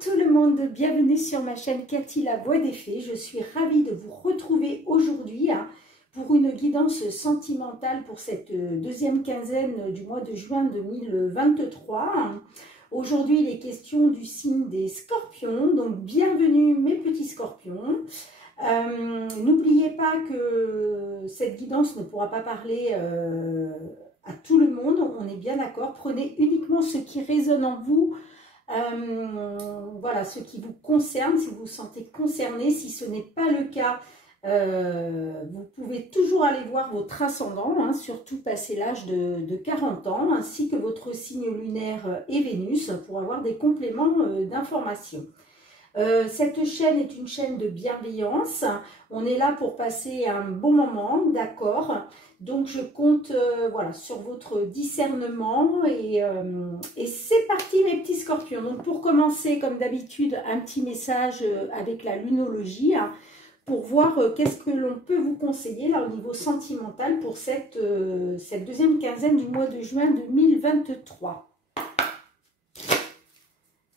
tout le monde, bienvenue sur ma chaîne Cathy la Voix des Fées. Je suis ravie de vous retrouver aujourd'hui pour une guidance sentimentale pour cette deuxième quinzaine du mois de juin 2023. Aujourd'hui, il est question du signe des scorpions, donc bienvenue mes petits scorpions. N'oubliez pas que cette guidance ne pourra pas parler à tout le monde, on est bien d'accord. Prenez uniquement ce qui résonne en vous. Voilà, ce qui vous concerne, si vous vous sentez concerné. Si ce n'est pas le cas, vous pouvez toujours aller voir votre ascendant, surtout passé l'âge de 40 ans, ainsi que votre signe lunaire et Vénus, pour avoir des compléments d'informations. Cette chaîne est une chaîne de bienveillance. On est là pour passer un bon moment, d'accord. Donc je compte voilà, sur votre discernement et c'est parti mes petits scorpions. Donc pour commencer, comme d'habitude, un petit message avec la lunologie pour voir qu'est-ce que l'on peut vous conseiller là au niveau sentimental pour cette deuxième quinzaine du mois de juin 2023.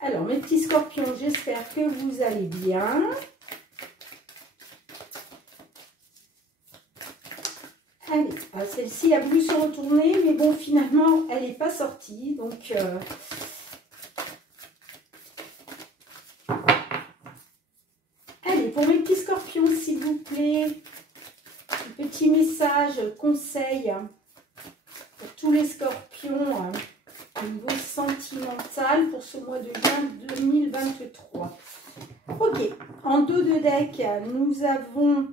Alors, mes petits scorpions, j'espère que vous allez bien. Allez, celle-ci a voulu se retourner, mais bon, finalement, elle n'est pas sortie. Donc, allez, pour mes petits scorpions, s'il vous plaît, un petit message, conseil pour tous les scorpions. Au niveau sentimental pour ce mois de juin 2023. Ok, en dos de deck, nous avons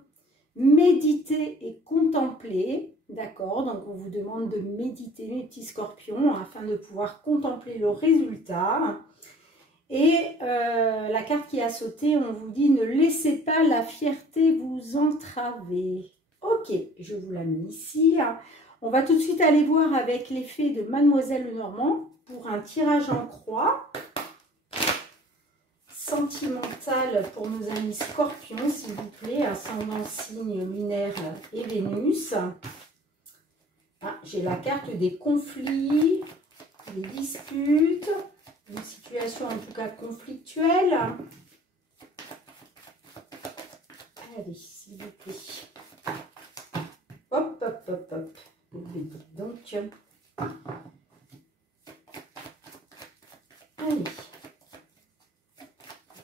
méditer et contempler. D'accord, donc on vous demande de méditer, mes petits scorpions, afin de pouvoir contempler le résultat. Et la carte qui a sauté, on vous dit ne laissez pas la fierté vous entraver. Ok, je vous la mets ici. On va tout de suite aller voir avec l'effet de Mademoiselle Lenormand pour un tirage en croix sentimental pour nos amis scorpions, s'il vous plaît, ascendant signe lunaire et Vénus. J'ai la carte des conflits, des disputes, une situation en tout cas conflictuelle. Allez, s'il vous plaît. Hop, hop, hop, hop. Donc, allez,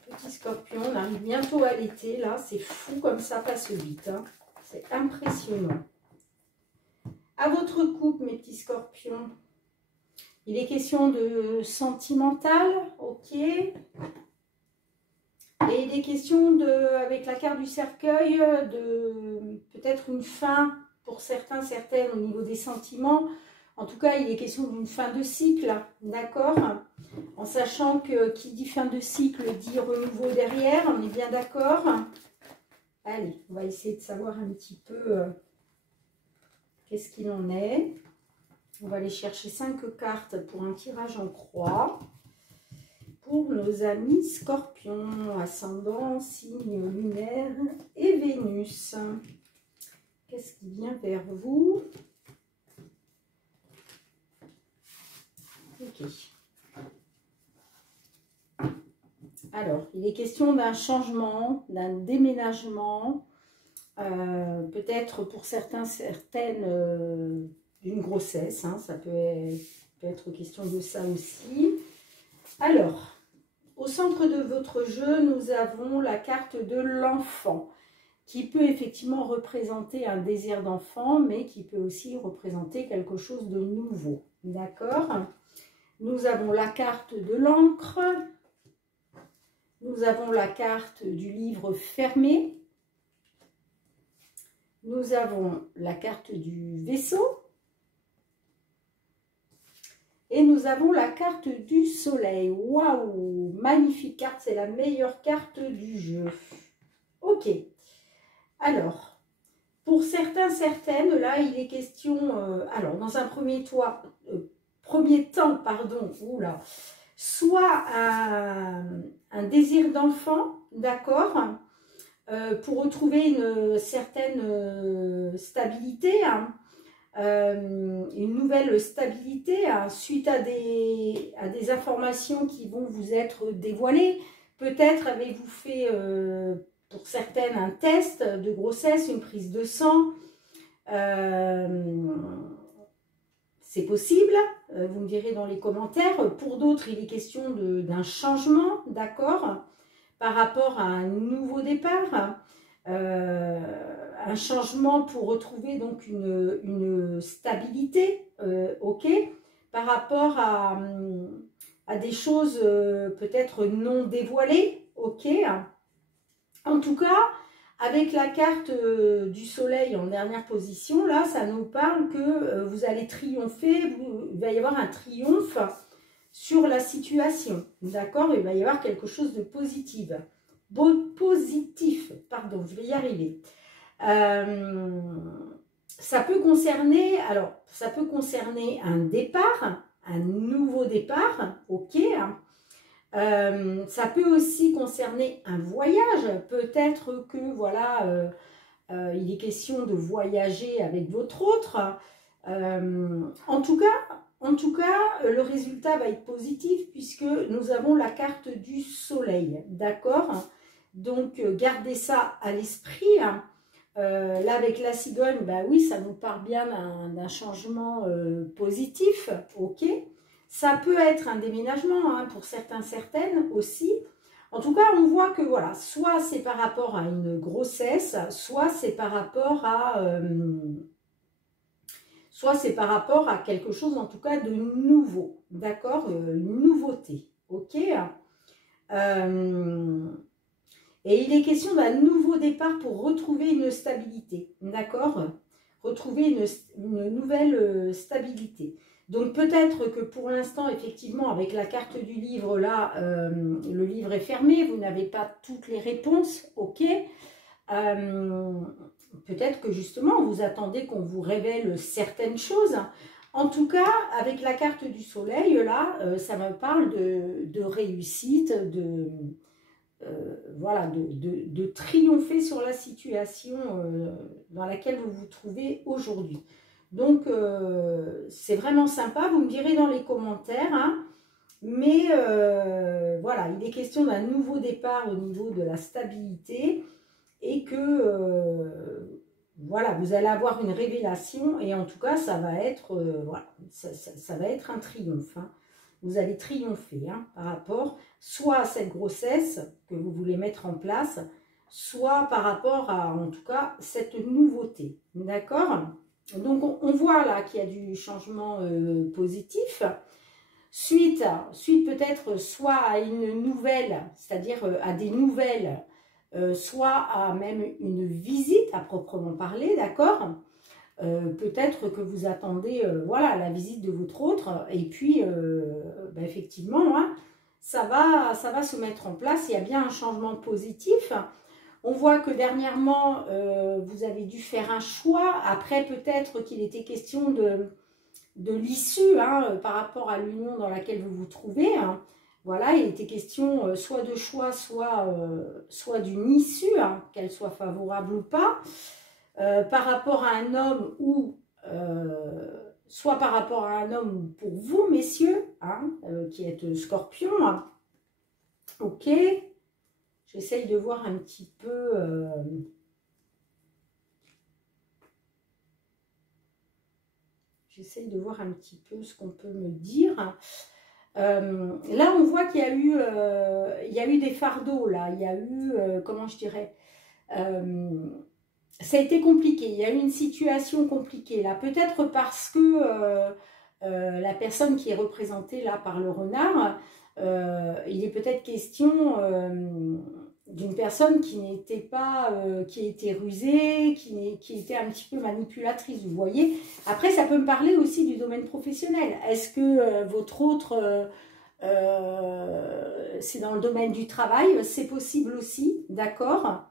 petit scorpion, on arrive bientôt à l'été, là, c'est fou comme ça passe vite, c'est impressionnant. À votre couple, mes petits scorpions, il est question de sentimental, ok, et il est question avec la carte du cercueil, de peut-être une fin pour certains, certaines au niveau des sentiments. En tout cas, il est question d'une fin de cycle, d'accord? En sachant que qui dit fin de cycle dit renouveau derrière, on est bien d'accord? Allez, on va essayer de savoir un petit peu qu'est-ce qu'il en est. On va aller chercher 5 cartes pour un tirage en croix. Pour nos amis scorpions, ascendant, signe lunaire et Vénus. Qu'est-ce qui vient vers vous? Ok. Alors, il est question d'un changement, d'un déménagement, peut-être pour certains, certaines, d'une grossesse, ça peut être question de ça aussi. Alors, au centre de votre jeu, nous avons la carte de l'enfant, qui peut effectivement représenter un désir d'enfant, mais qui peut aussi représenter quelque chose de nouveau. D'accord? Nous avons la carte de l'encre, nous avons la carte du livre fermé, nous avons la carte du vaisseau, et nous avons la carte du soleil. Waouh! Magnifique carte, c'est la meilleure carte du jeu. Ok. Alors, pour certains, certaines, là, il est question, alors, dans un premier temps, oula, soit un désir d'enfant, d'accord, pour retrouver une certaine stabilité, une nouvelle stabilité suite à des informations qui vont vous être dévoilées, Peut-être avez-vous fait, pour certaines, un test de grossesse, une prise de sang. C'est possible, vous me direz dans les commentaires. Pour d'autres, il est question d'un changement, d'accord, par rapport à un nouveau départ. Un changement pour retrouver donc une stabilité, ok, par rapport à des choses peut-être non dévoilées, ok. En tout cas, avec la carte du soleil en dernière position, là, ça nous parle que vous allez triompher, il va y avoir un triomphe sur la situation, d'accord. Il va y avoir quelque chose de positif. Positif, pardon, je vais y arriver. Ça peut concerner, alors, ça peut concerner un départ, un nouveau départ, ok. Ça peut aussi concerner un voyage, peut-être que, voilà, il est question de voyager avec votre autre. En tout cas, le résultat va être positif puisque nous avons la carte du soleil, d'accord. Donc, gardez ça à l'esprit. Là, avec la cigogne, bah oui, ça nous parle bien d'un changement positif, ok. Ça peut être un déménagement, hein, pour certains, certaines aussi. En tout cas, on voit que, voilà, soit c'est par rapport à une grossesse, soit c'est par rapport à... soit c'est par rapport à quelque chose, en tout cas, de nouveau, d'accord, une nouveauté, ok. Et il est question d'un nouveau départ pour retrouver une stabilité, d'accord, retrouver une nouvelle stabilité. Donc peut-être que pour l'instant, effectivement, avec la carte du livre, là, le livre est fermé, vous n'avez pas toutes les réponses, ok. Peut-être que justement, vous attendez qu'on vous révèle certaines choses. En tout cas, avec la carte du soleil, là, ça me parle de réussite, voilà, de triompher sur la situation dans laquelle vous vous trouvez aujourd'hui. Donc, c'est vraiment sympa, vous me direz dans les commentaires, hein, mais voilà, il est question d'un nouveau départ au niveau de la stabilité et que, voilà, vous allez avoir une révélation et en tout cas, ça va être, voilà, ça va être un triomphe, hein. Vous allez triompher, hein, par rapport soit à cette grossesse que vous voulez mettre en place, soit par rapport à, en tout cas, cette nouveauté, d'accord. Donc, on voit là qu'il y a du changement positif. Suite peut-être soit à une nouvelle, c'est-à-dire à des nouvelles, soit à même une visite à proprement parler, d'accord. Peut-être que vous attendez voilà, la visite de votre autre et puis ben effectivement, hein, ça va se mettre en place. Il y a bien un changement positif. On voit que dernièrement, vous avez dû faire un choix. Après, peut-être qu'il était question de l'issue, hein, par rapport à l'union dans laquelle vous vous trouvez, hein. Voilà, il était question soit de choix, soit d'une issue, hein, qu'elle soit favorable ou pas. Par rapport à un homme ou soit par rapport à un homme pour vous, messieurs, hein, qui êtes scorpion, hein. Ok, j'essaye de voir un petit peu... j'essaye de voir un petit peu ce qu'on peut me dire. Là, on voit qu'il y a eu des fardeaux, là. Il y a eu, comment je dirais... ça a été compliqué, il y a eu une situation compliquée là, peut-être parce que la personne qui est représentée là par le renard, il est peut-être question d'une personne qui n'était pas, qui était rusée, qui était un petit peu manipulatrice, vous voyez. Après, ça peut me parler aussi du domaine professionnel. Est-ce que votre autre, c'est dans le domaine du travail? C'est possible aussi, d'accord.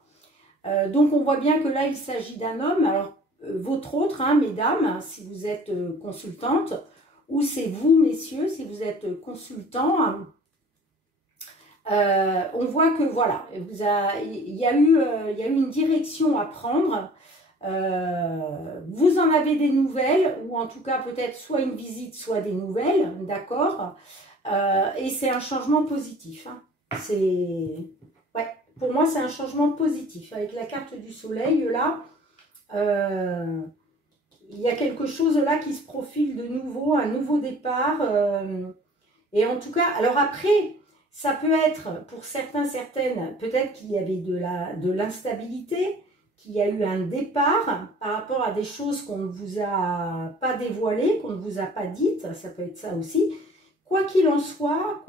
Donc, on voit bien que là, il s'agit d'un homme. Alors, votre autre, hein, mesdames, si vous êtes consultante, ou c'est vous, messieurs, si vous êtes consultant, on voit que, voilà, il y a eu une direction à prendre. Vous en avez des nouvelles, ou en tout cas, peut-être soit une visite, soit des nouvelles, d'accord. Et c'est un changement positif, hein. C'est... Ouais, pour moi, c'est un changement positif. Avec la carte du soleil, là, il y a quelque chose là qui se profile de nouveau, un nouveau départ. Et en tout cas, alors après, ça peut être pour certains, certaines, peut-être qu'il y avait de l'instabilité, qu'il y a eu un départ par rapport à des choses qu'on ne vous a pas dévoilées, qu'on ne vous a pas dites, ça peut être ça aussi. Quoi qu'il en soit,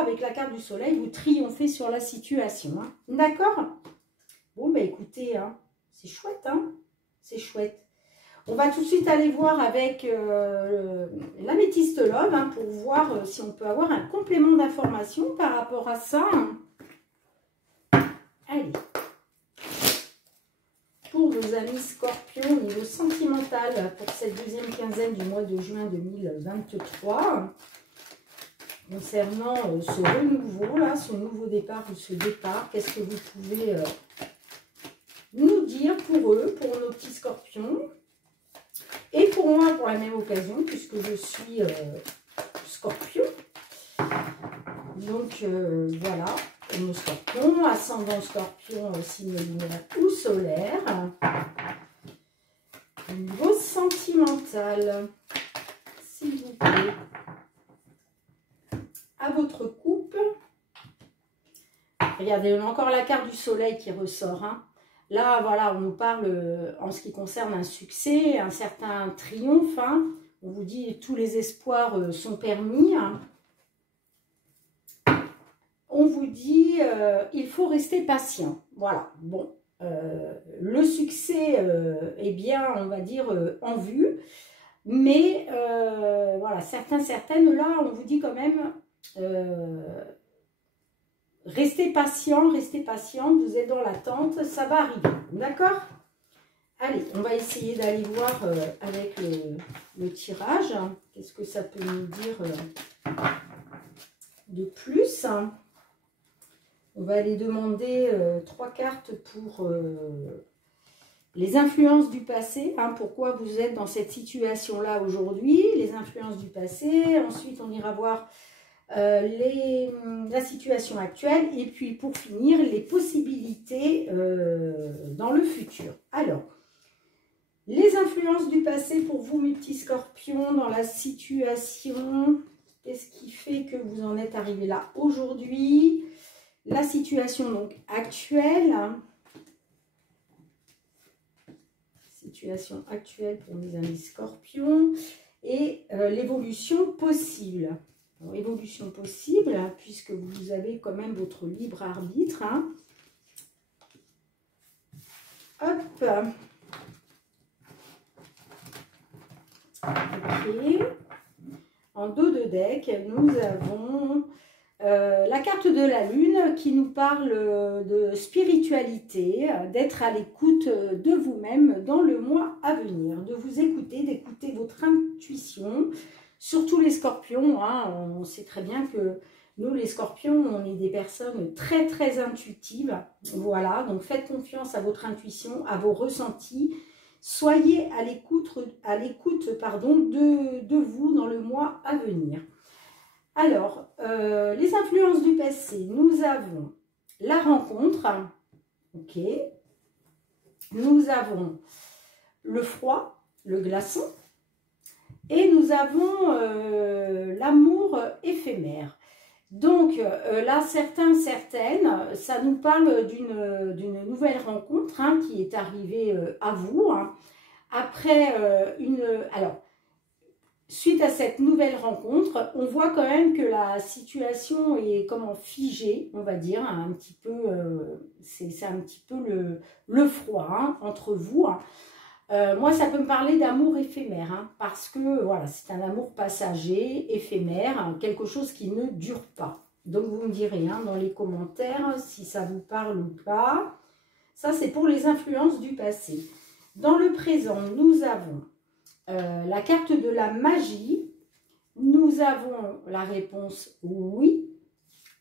avec la carte du soleil, vous triomphez sur la situation. Hein. D'accord? Bon, bah écoutez, hein, c'est chouette, hein? C'est chouette. On va tout de suite aller voir avec l'améthyste love hein, pour voir si on peut avoir un complément d'information par rapport à ça. Allez. Pour nos amis scorpions, au niveau sentimental, pour cette deuxième quinzaine du mois de juin 2023, concernant ce renouveau, là, ce nouveau départ ou ce départ, qu'est-ce que vous pouvez nous dire pour eux, pour nos petits scorpions? Et pour moi, pour la même occasion, puisque je suis scorpion. Donc, voilà, nos scorpions, ascendant scorpion, signe lunaire ou solaire. Au niveau sentimental, s'il vous plaît, à votre couple. Regardez, on a encore la carte du soleil qui ressort, hein. Là, voilà, on nous parle en ce qui concerne un succès, un certain triomphe. Hein. On vous dit tous les espoirs sont permis. Hein. On vous dit il faut rester patient. Voilà, bon. Le succès est bien, on va dire, en vue. Mais voilà, certaines, là, on vous dit quand même... restez patient, vous êtes dans l'attente, ça va arriver, d'accord? Allez, on va essayer d'aller voir avec le tirage, qu'est-ce que ça peut nous dire de plus. On va aller demander 3 cartes pour les influences du passé, hein, pourquoi vous êtes dans cette situation-là aujourd'hui, les influences du passé. Ensuite, on ira voir la situation actuelle et puis pour finir les possibilités dans le futur. Alors, les influences du passé pour vous mes petits scorpions dans la situation, qu'est-ce qui fait que vous en êtes arrivé là aujourd'hui? La situation donc actuelle, pour mes amis scorpions et l'évolution possible. Alors, évolution possible, hein, puisque vous avez quand même votre libre arbitre. Hein. Hop. Ok. En dos de deck, nous avons la carte de la lune qui nous parle de spiritualité, d'être à l'écoute de vous-même dans le mois à venir, de vous écouter, d'écouter votre intuition. Surtout les scorpions, hein, on sait très bien que nous les scorpions, on est des personnes très très intuitives. Voilà, donc faites confiance à votre intuition, à vos ressentis. Soyez à l'écoute de vous dans le mois à venir. Alors, les influences du passé, nous avons la rencontre, ok. Nous avons le froid, le glaçon. Et nous avons l'amour éphémère. Donc là, certaines, ça nous parle d'une nouvelle rencontre hein, qui est arrivée à vous. Hein. Après, alors, suite à cette nouvelle rencontre, on voit quand même que la situation est comment figée, on va dire, hein, un petit peu, c'est un petit peu le froid hein, entre vous. Hein. Moi, ça peut me parler d'amour éphémère, hein, parce que voilà, c'est un amour passager, éphémère, hein, quelque chose qui ne dure pas. Donc, vous me direz hein, dans les commentaires si ça vous parle ou pas. Ça, c'est pour les influences du passé. Dans le présent, nous avons la carte de la magie. Nous avons la réponse oui.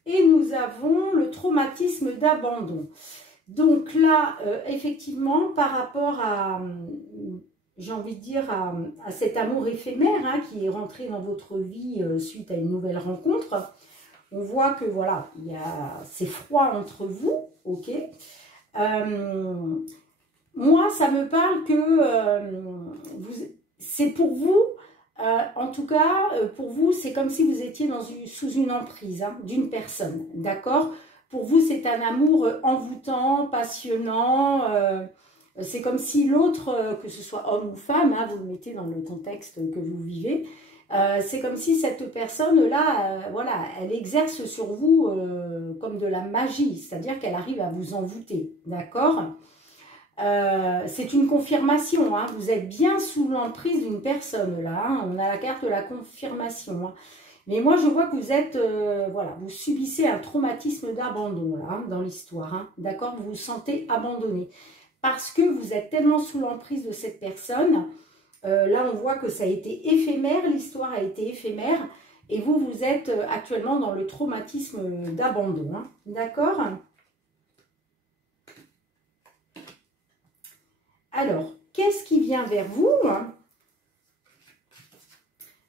Et nous avons le traumatisme d'abandon. Donc là, effectivement, par rapport à, j'ai envie de dire, à cet amour éphémère hein, qui est rentré dans votre vie suite à une nouvelle rencontre, On voit que voilà, c'est froid entre vous, ok. Moi, ça me parle que c'est pour vous, en tout cas, pour vous, c'est comme si vous étiez sous une emprise hein, d'une personne, d'accord? Pour vous, c'est un amour envoûtant, passionnant. C'est comme si l'autre, que ce soit homme ou femme, hein, vous le mettez dans le contexte que vous vivez, c'est comme si cette personne-là, voilà, elle exerce sur vous comme de la magie, c'est-à-dire qu'elle arrive à vous envoûter, d'accord? C'est une confirmation, hein, vous êtes bien sous l'emprise d'une personne, là, hein, on a la carte de la confirmation, hein. Mais moi, je vois que vous êtes, voilà, vous subissez un traumatisme d'abandon, là, hein, dans l'histoire, hein, d'accord? Vous vous sentez abandonné, parce que vous êtes tellement sous l'emprise de cette personne. Là, on voit que ça a été éphémère, l'histoire a été éphémère, et vous, vous êtes actuellement dans le traumatisme d'abandon, hein, d'accord? Alors, qu'est-ce qui vient vers vous?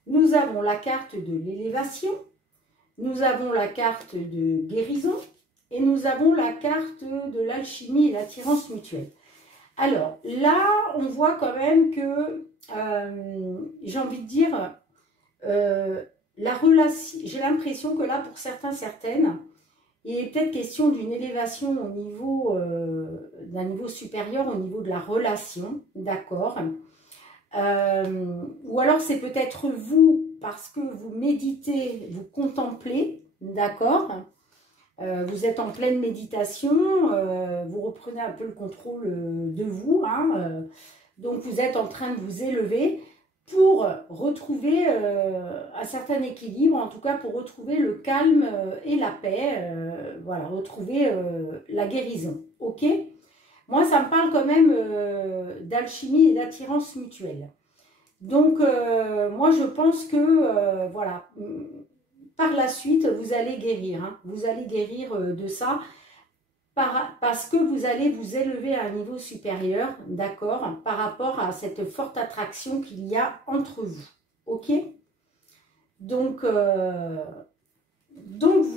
Nous avons la carte de l'élévation, nous avons la carte de guérison, et nous avons la carte de l'alchimie et l'attirance mutuelle. Alors, là, on voit quand même que, j'ai envie de dire, la relation, j'ai l'impression que là, pour certains, certaines, il est peut-être question d'une élévation au niveau, d'un niveau supérieur au niveau de la relation, d'accord? Ou alors c'est peut-être vous, parce que vous méditez, vous contemplez, d'accord? Vous êtes en pleine méditation, vous reprenez un peu le contrôle de vous, hein, donc vous êtes en train de vous élever pour retrouver un certain équilibre, en tout cas pour retrouver le calme et la paix, voilà, retrouver la guérison, ok? Moi, ça me parle quand même d'alchimie et d'attirance mutuelle. Donc, moi, je pense que, voilà, par la suite, vous allez guérir. Hein, vous allez guérir de ça parce que vous allez vous élever à un niveau supérieur, d'accord, par rapport à cette forte attraction qu'il y a entre vous. Ok? Donc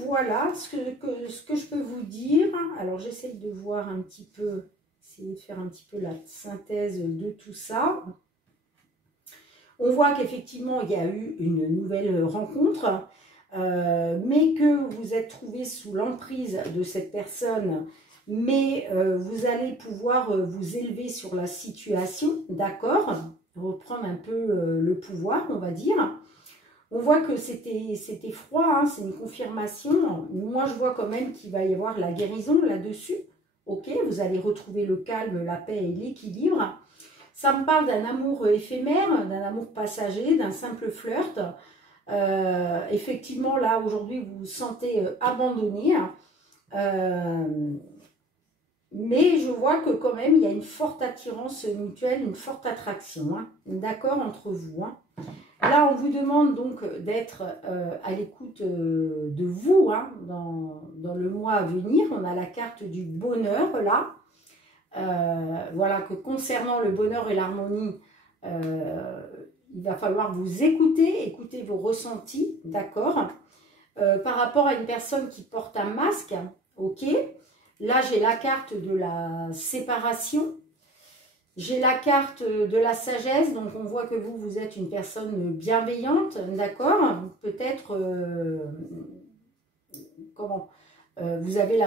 voilà ce que je peux vous dire. Alors, j'essaye de voir un petit peu, essayer de faire un petit peu la synthèse de tout ça. On voit qu'effectivement, il y a eu une nouvelle rencontre, mais que vous êtes trouvé sous l'emprise de cette personne, mais vous allez pouvoir vous élever sur la situation, d'accord? Reprendre un peu le pouvoir, on va dire. On voit que c'était froid, hein, c'est une confirmation. Moi, je vois quand même qu'il va y avoir la guérison là-dessus. Ok, vous allez retrouver le calme, la paix et l'équilibre. Ça me parle d'un amour éphémère, d'un amour passager, d'un simple flirt. Effectivement, là, aujourd'hui, vous vous sentez abandonné. Mais je vois que quand même, il y a une forte attirance mutuelle, une forte attraction, hein, d'accord, entre vous. Hein. Là, on vous demande donc d'être à l'écoute de vous hein, dans le mois à venir. On a la carte du bonheur, là. Voilà que concernant le bonheur et l'harmonie, il va falloir vous écouter vos ressentis, d'accord, par rapport à une personne qui porte un masque, ok. Là, j'ai la carte de la séparation, j'ai la carte de la sagesse, donc on voit que vous êtes une personne bienveillante, d'accord, peut-être, vous avez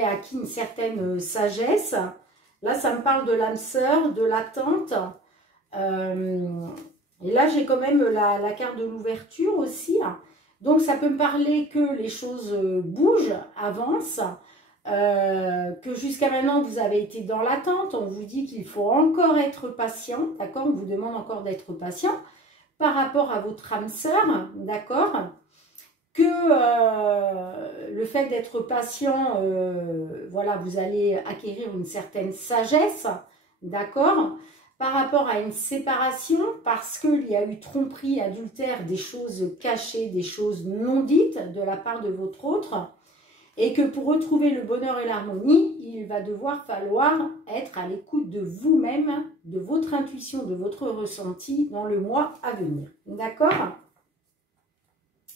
acquis une certaine sagesse. Là, ça me parle de l'âme sœur, de l'attente. Et là, j'ai quand même la carte de l'ouverture aussi. Donc, ça peut me parler que les choses bougent, avancent, que jusqu'à maintenant, vous avez été dans l'attente. On vous dit qu'il faut encore être patient, d'accord? On vous demande encore d'être patient par rapport à votre âme sœur, d'accord? Que le fait d'être patient, voilà, vous allez acquérir une certaine sagesse, d'accord, par rapport à une séparation, parce qu'il y a eu tromperie, adultère, des choses cachées, des choses non dites de la part de votre autre, et que pour retrouver le bonheur et l'harmonie, il va falloir être à l'écoute de vous-même, de votre intuition, de votre ressenti dans le mois à venir, d'accord?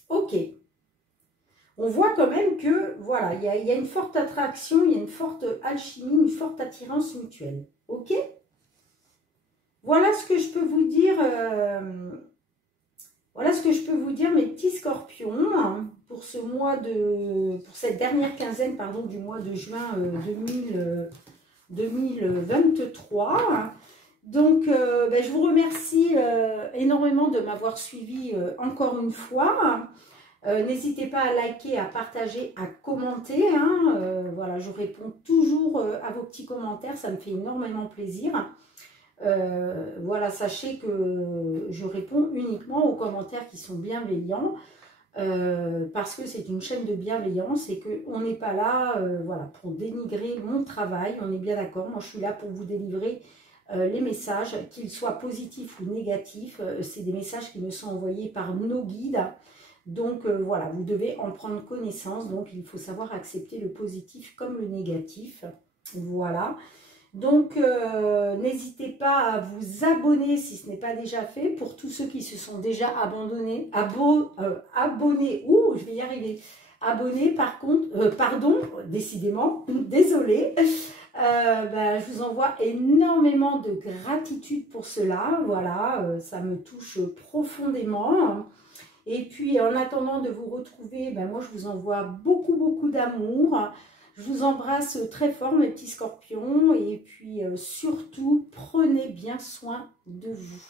Ok. on voit quand même que, voilà, il y a une forte attraction, il y a une forte alchimie, une forte attirance mutuelle. Ok? Voilà ce que je peux vous dire. Voilà ce que je peux vous dire, mes petits scorpions, hein, pour ce mois pour cette dernière quinzaine, pardon, du mois de juin 2023. Donc, ben, je vous remercie énormément de m'avoir suivi encore une fois. N'hésitez pas à liker, à partager, à commenter. Hein. Voilà, je réponds toujours à vos petits commentaires, ça me fait énormément plaisir. Voilà, sachez que je réponds uniquement aux commentaires qui sont bienveillants. Parce que c'est une chaîne de bienveillance et qu'on n'est pas là voilà, pour dénigrer mon travail, on est bien d'accord. Moi je suis là pour vous délivrer les messages, qu'ils soient positifs ou négatifs. C'est des messages qui me sont envoyés par nos guides, donc voilà, vous devez en prendre connaissance. Donc il faut savoir accepter le positif comme le négatif, voilà. Donc, n'hésitez pas à vous abonner si ce n'est pas déjà fait. Pour tous ceux qui se sont déjà abonnés, ouh, je vais y arriver. Abonnés, par contre, pardon, décidément, désolée. Ben, je vous envoie énormément de gratitude pour cela. Voilà, ça me touche profondément. Et puis, en attendant de vous retrouver, ben, moi, je vous envoie beaucoup, beaucoup d'amour. Je vous embrasse très fort, mes petits scorpions. Et puis, surtout, prenez bien soin de vous.